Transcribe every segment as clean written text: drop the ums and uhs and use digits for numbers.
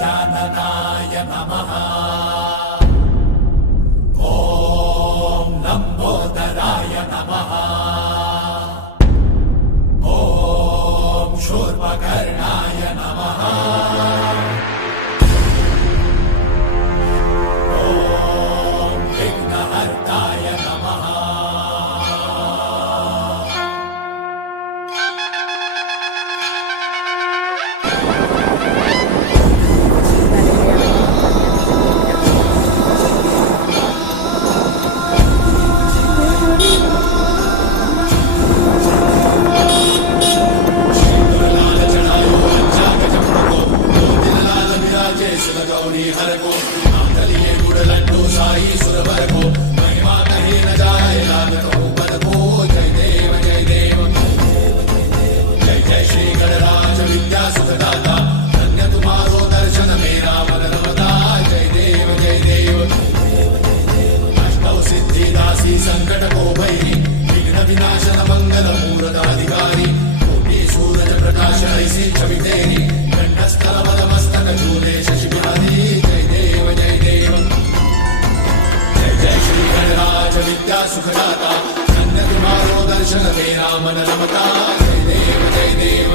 गजाननाय नमः। ॐ लम्बोदराय नमः। ॐ शूर्पकर्णाय नमः। ॐ विघ्नहर्ताय नमः। गौरी हर को नागलिए गुड़ लड्डू साई सुरवर को महिमा कहीं न जाए लागत ऊपर को। जय देव जय देव जय जय श्री गणराज विद्या सुखदाता। धन्य तुम्हारो दर्शन मेरा मन रमता। जय देव जय देव अष्टौ सिद्धि दासी संकट को भैरी विघ्न विनाशन मंगल मूर्त अधिकारी। कोटि सूरज प्रकाश ऐसी छवि तेरी कंठस्थल बल मस्तक झूले शशि बिहारी। जय देव जय देव जय जय श्री गणराज विद्या सुखदाता। धन्य तुम्हारो दर्शन मेरा मन रमता। जय देव जय देव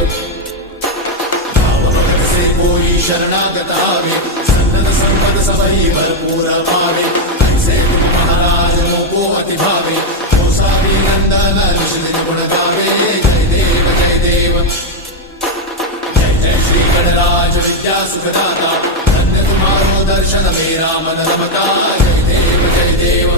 भाव भगत से कोई शरणागत आवे सन्नत संपद सबही भरपूर पावे। ऐसे तुम महाराज को अति भावे कौसारी नंदन निश्चित गुण गावे। जय देव जय देव जय श्री गणराज विद्या सुखदाता। धन्य तुम्हारो दर्शन मेरा मन रमता। जय देव जय देव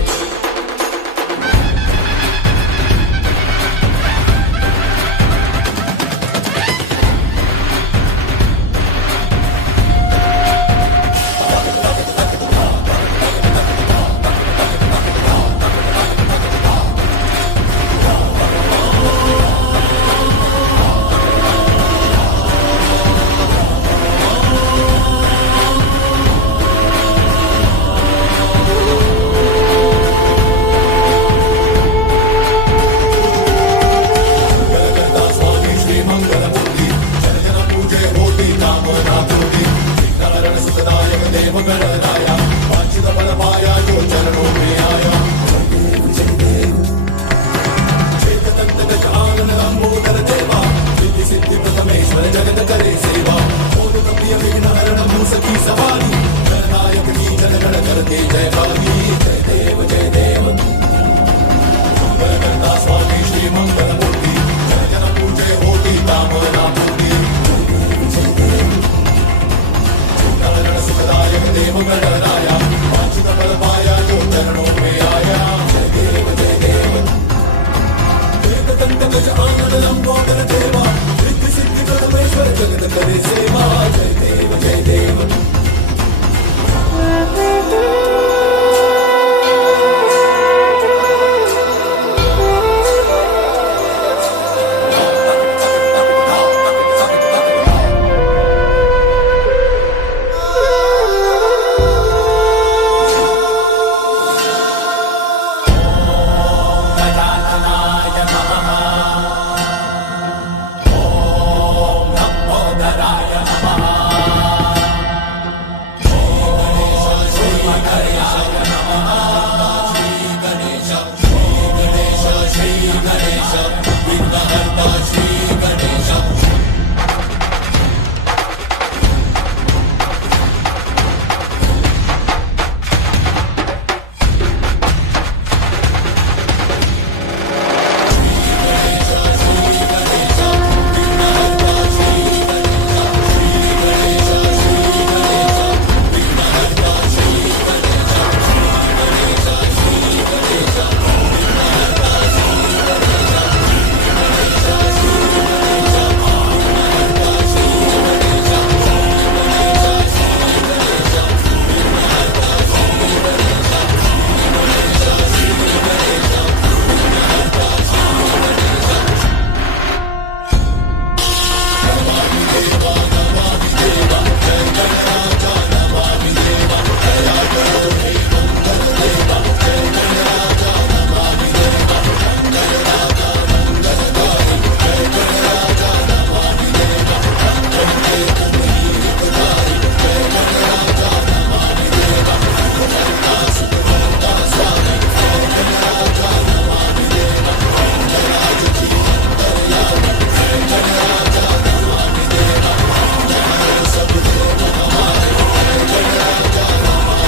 जगत करे सेवा। जय देव जय देव